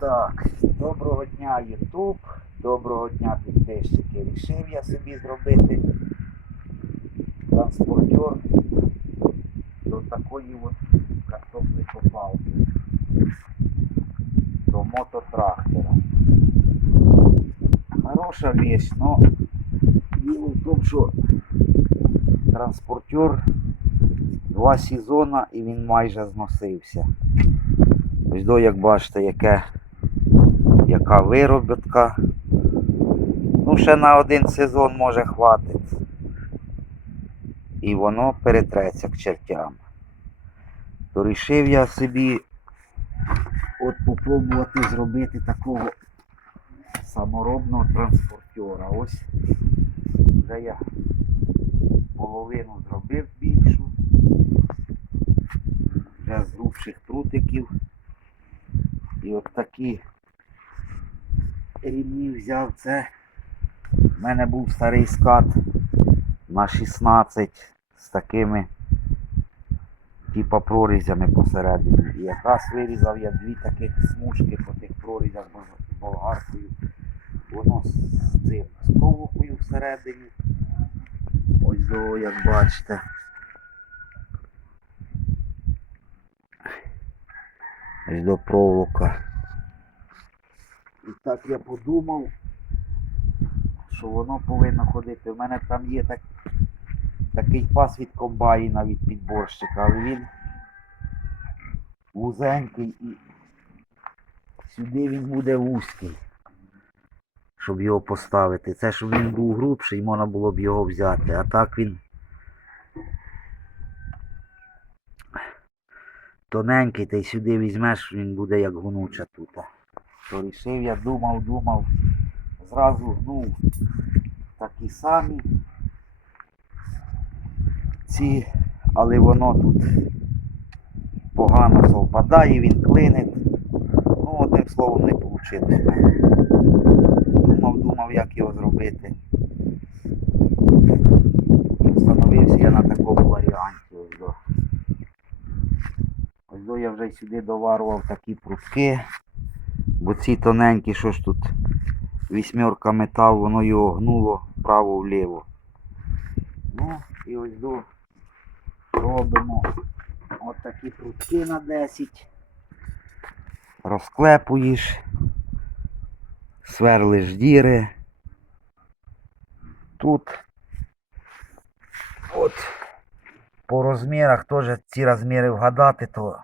Так, доброго дня YouTube, доброго дня підписчики. Рішив я собі зробити транспортер до такої от картоплі попалки. До мототрактора. Хороша вещь, но діло в тому, що транспортер два сезона і він майже зносився. Ось до, як бачите, яке, яка виробітка. Ну, ще на один сезон може хватить. І воно перетреться к чертям. То рішив я собі от попробувати зробити такого саморобного транспортера. Ось вже я половину зробив більшу. Вже з грубших прутиків. І от такі рівні взяв це. У мене був старий скат на 16 з такими типа прорізями посередині. І якраз вирізав я дві таких смужки по тих прорізях бол- болгаркою. Воно з цим з проволокою всередині. Ось до, як бачите. Ось до проволока. І так я подумав, що воно повинно ходити. У мене там є так, такий пас від комбайна від підборщика, але він вузенький і сюди він буде вузький, щоб його поставити. Це щоб він був грубший, можна було б його взяти. А так він тоненький, та й сюди візьмеш, він буде як гнуча тут. То рішив, я думав, думав, зразу гнув такі самі ці, але воно тут погано совпадає, він клинить. Ну, одним словом, не вийшло. Думав, думав, як його зробити. І встановився я на такому варіанті. Ось. Ось до я вже сюди доварував такі прутки. Бо ці тоненькі, що ж тут вісьмерка метал, воно його гнуло вправо-вліво. Ну, і ось до робимо от такі прутки на 10. Розклепуєш, сверлиш діри. Тут от по розмірах теж ці розміри вгадати, то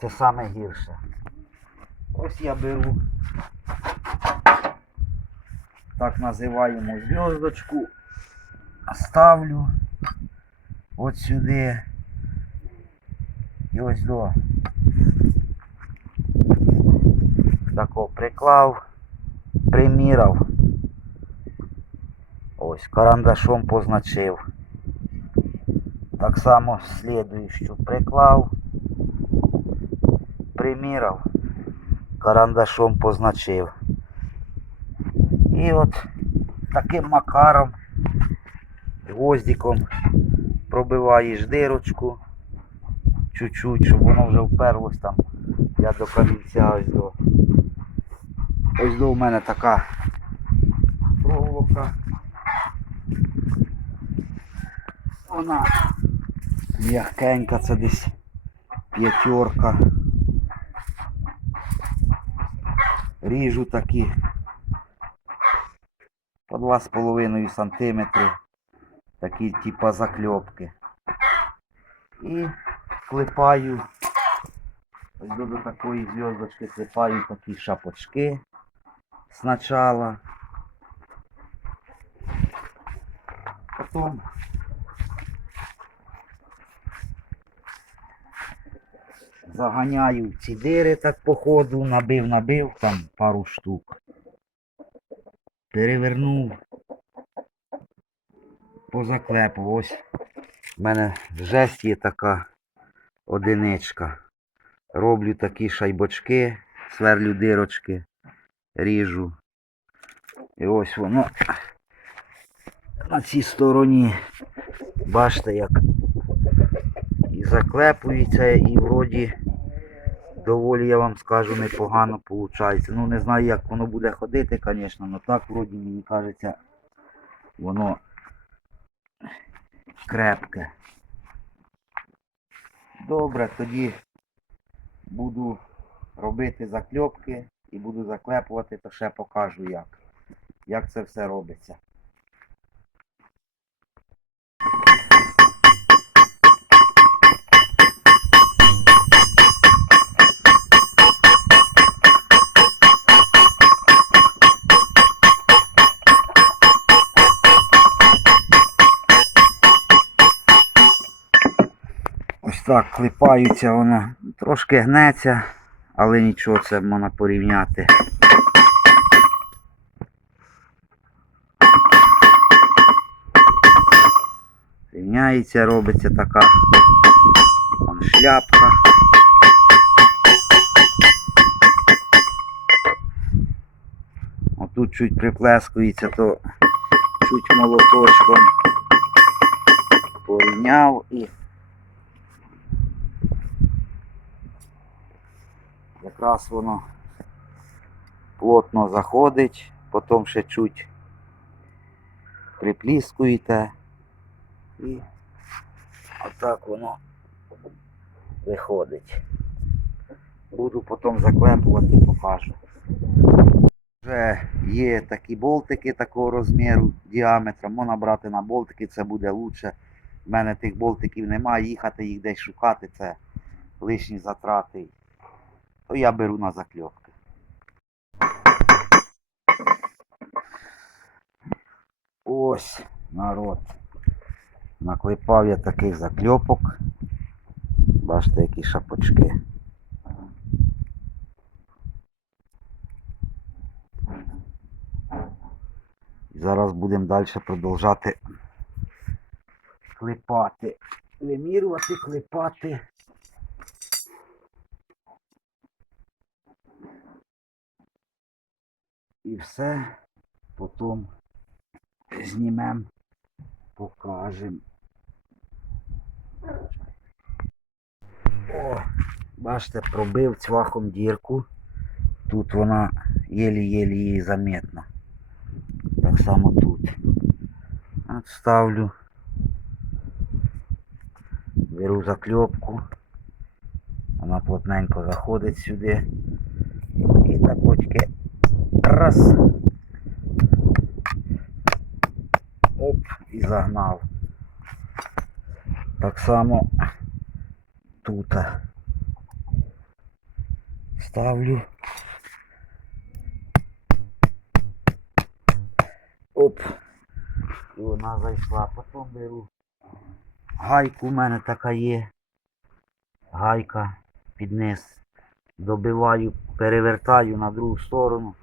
це саме гірше. Ось я беру. Так називаємо зв'язочку, ставлю от сюди. І ось до. Такого приклав, примірав, ось карандашом позначив. Так само слідуючу приклав, примірав, карандашом позначив. І от таким макаром, гвоздиком пробиваєш дирочку чуть-чуть, щоб воно вже вперлось там. Я до камінця ось до. Ось до у мене така проволока. Вона м'якенька, це десь п'ятерка. Ріжу такі по 2,5 сантиметри. Такі типа закльопки. І клепаю. Ось до такої зв'язочки клепаю такі шапочки спочатку. Потім заганяю ці дири так по ходу, набив, набив там пару штук. Перевернув. Позаклепав. Ось в мене жесть є така одиничка. Роблю такі шайбочки, сверлю дирочки, ріжу. І ось воно на цій стороні. Бачите, як і заклепується, і вроді доволі я вам скажу непогано виходить. Ну не знаю як воно буде ходити, звісно, але так вроді мені кажеться, воно крепке. Добре, тоді буду робити закльопки і буду заклепувати, то ще покажу як. Як це все робиться. Так клепаються воно. Трошки гнеться, але нічого це можна порівняти. Рівняється, робиться така вон шляпка. Отут чуть приплескується, то чуть молоточком порівняв і якраз воно плотно заходить, потім ще чуть припліскуєте і отак воно виходить. Буду потім заклепувати, покажу. Вже є такі болтики такого розміру, діаметра, можна брати на болтики, це буде краще. У мене тих болтиків немає, їхати їх десь шукати, це лишні затрати я беру на закльопки. Ось народ. Наклепав я таких закльопок. Бачите, які шапочки. Зараз будемо далі продовжати клепати. Вимірювати, клепати. І все потім знімемо, покажемо. О, бачите, пробив цвахом дірку. Тут вона єлі-єлі її заметна. Так само тут. От ставлю. Беру закльопку. Вона плотненько заходить сюди. І так очки Раз. Оп, і загнав. Так само тут ставлю. Оп. І вона зайшла. Потім беру. Гайку у мене така є. Гайка під низ. Добиваю, перевертаю на другу сторону.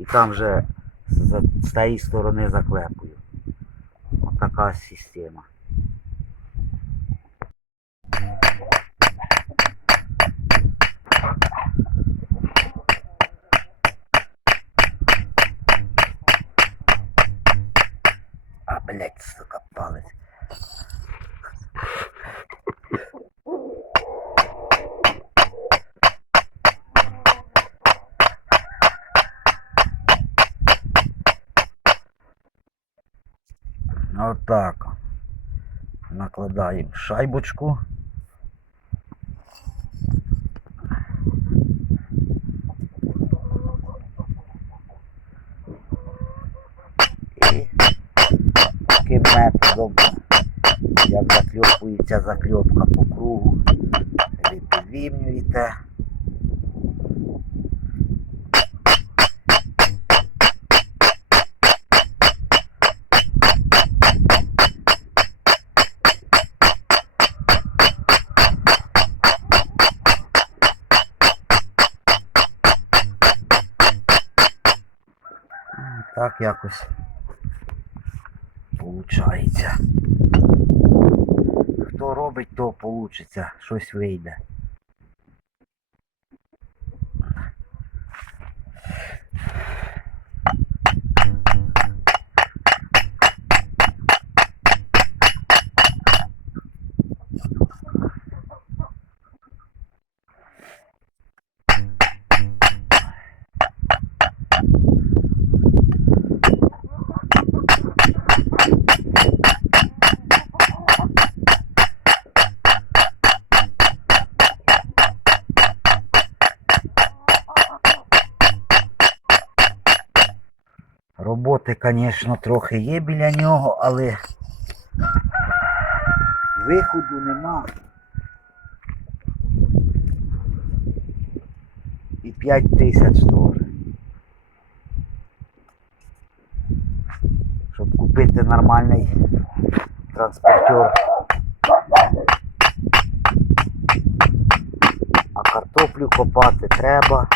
І там вже з, з тієї сторони заклепую. Отака система. А, блядь, сука, палець. Отак. Накладаємо шайбочку. І таким методом, як закльопується закльопка по кругу, ви Так якось получається. Хто робить, то вийде, щось вийде. Роботи, звісно, трохи є біля нього, але виходу нема. І 5 тисяч теж. Щоб купити нормальний транспортер. А картоплю копати треба.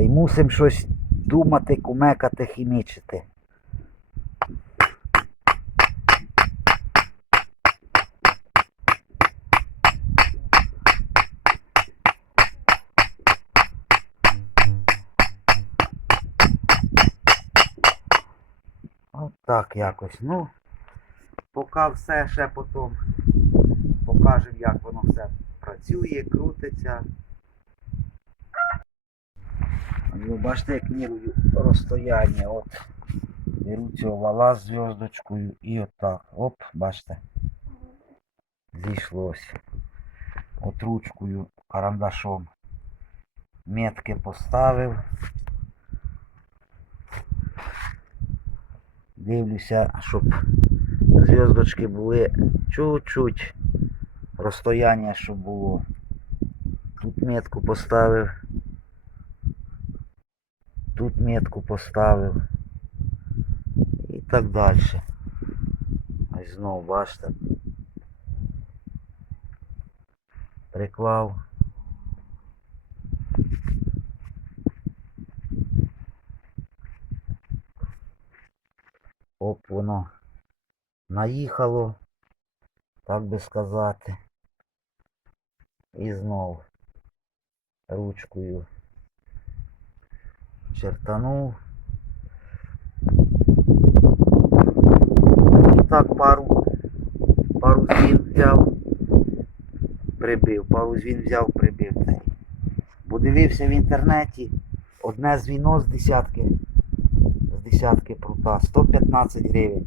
Та й мусим щось думати, кумекати, хімічити. От так якось. Ну, поки все ще потім покажемо, як воно все працює, крутиться. Ви бачите, як мірую розстояння. От беру цього вала з зв'язочкою і отак. Оп, бачите. Зійшлось. От ручкою, карандашом. Метки поставив. Дивлюся, щоб зв'язочки були чуть-чуть розстояння, щоб було. Тут метку поставив. Тут метку поставив. І так далі. Ось знову бачите. Приклав. Оп, воно наїхало, так би сказати. І знов ручкою чертанув. Так пару, пару звін взяв, прибив, пару звін взяв, прибив. Бо дивився в інтернеті одне звіно з десятки, з десятки прута, 115 гривень.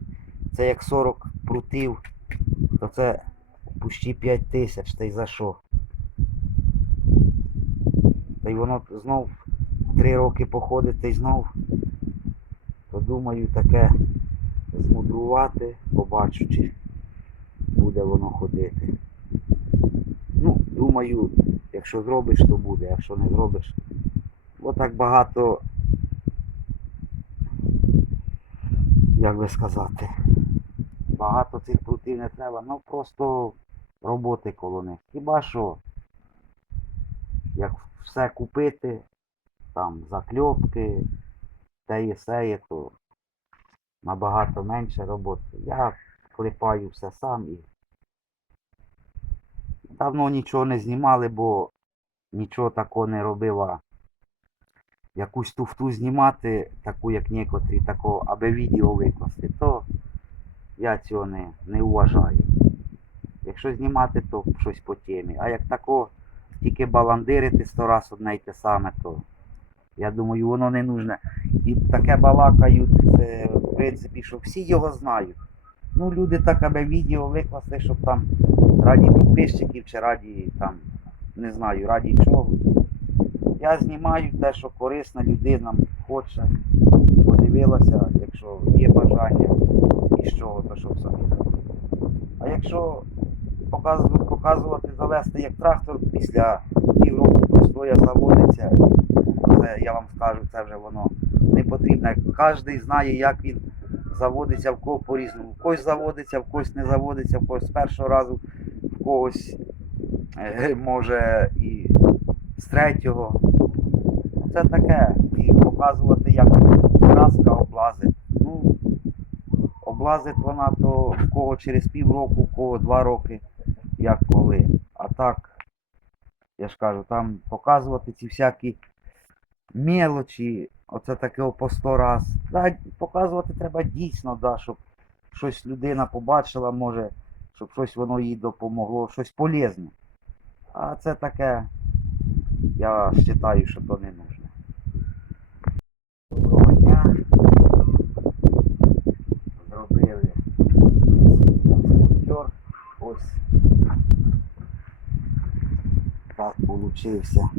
Це як 40 прутів, то це пущі 5 тисяч, та й за що? Та й воно знов три роки й знов, то думаю таке змудрувати, побачу, буде воно ходити. Ну, думаю, якщо зробиш, то буде, якщо не зробиш. Бо так багато, як би сказати, багато цих прутів не треба, ну просто роботи коло них. Хіба що, як все купити, там закльопки, те і сеє, то набагато менше роботи. Я клепаю все сам і давно нічого не знімали, бо нічого такого не робила. Якусь туфту знімати, таку як некотрі, такого, аби відео викласти, то я цього не, не вважаю. Якщо знімати, то щось по темі. А як тако тільки баландирити сто раз одне й те саме, то я думаю, воно не нужне. І таке балакають, це, в принципі, що всі його знають. Ну, люди так аби відео викласти, щоб там раді підписчиків чи раді там, не знаю, раді чого. Я знімаю те, що корисна людина хоче, подивилася, якщо є бажання і з чого, то щоб зробити. А якщо показувати, показувати, завести як трактор після півроку простоя заводиться, це я вам скажу, це вже воно не потрібно. Кожен знає, як він заводиться в кого по-різному. В когось заводиться, в когось не заводиться, в когось з першого разу, в когось е, може і з третього. Це таке. І показувати, як краска облазить. Ну, облазить вона то в кого через півроку, в кого два роки, як коли. А так, я ж кажу, там показувати ці всякі мелочі, оце таке по сто раз. Да, показувати треба дійсно, да, щоб щось людина побачила, може, щоб щось воно їй допомогло, щось полезне. А це таке, я вважаю, що то не нужно. Доброго дня. Зробили монтер. Ось так получився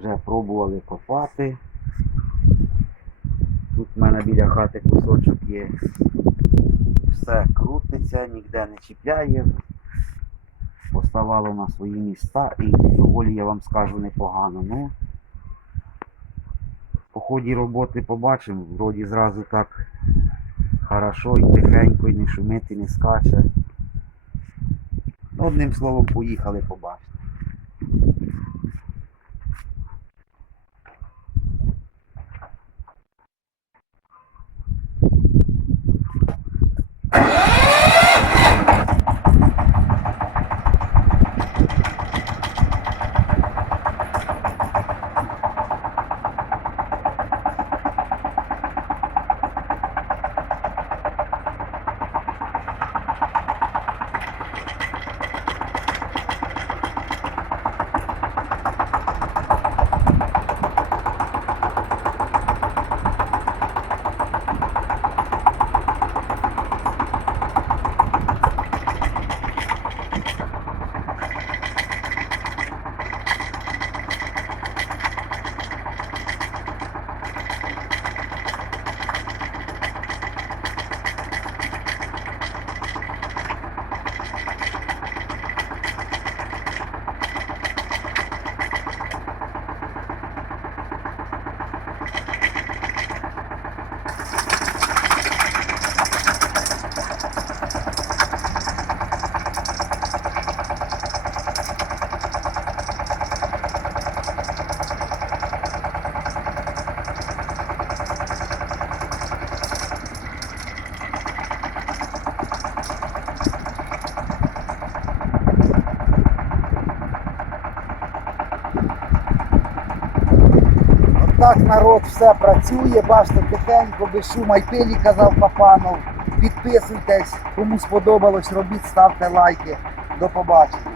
Вже пробували копати. Тут в мене біля хати кусочок є. Все крутиться, ніде не чіпляє. Поставало на свої міста і доволі я вам скажу непогано. Ну, по ході роботи побачимо, вроді зразу так хорошо і тихенько, і не шумить, і не скаче. Одним словом, поїхали побачити. Народ все працює, бачите, тихенько, без шума й пилі, казав Папанов. Підписуйтесь, кому сподобалось, робіть, ставте лайки. До побачення.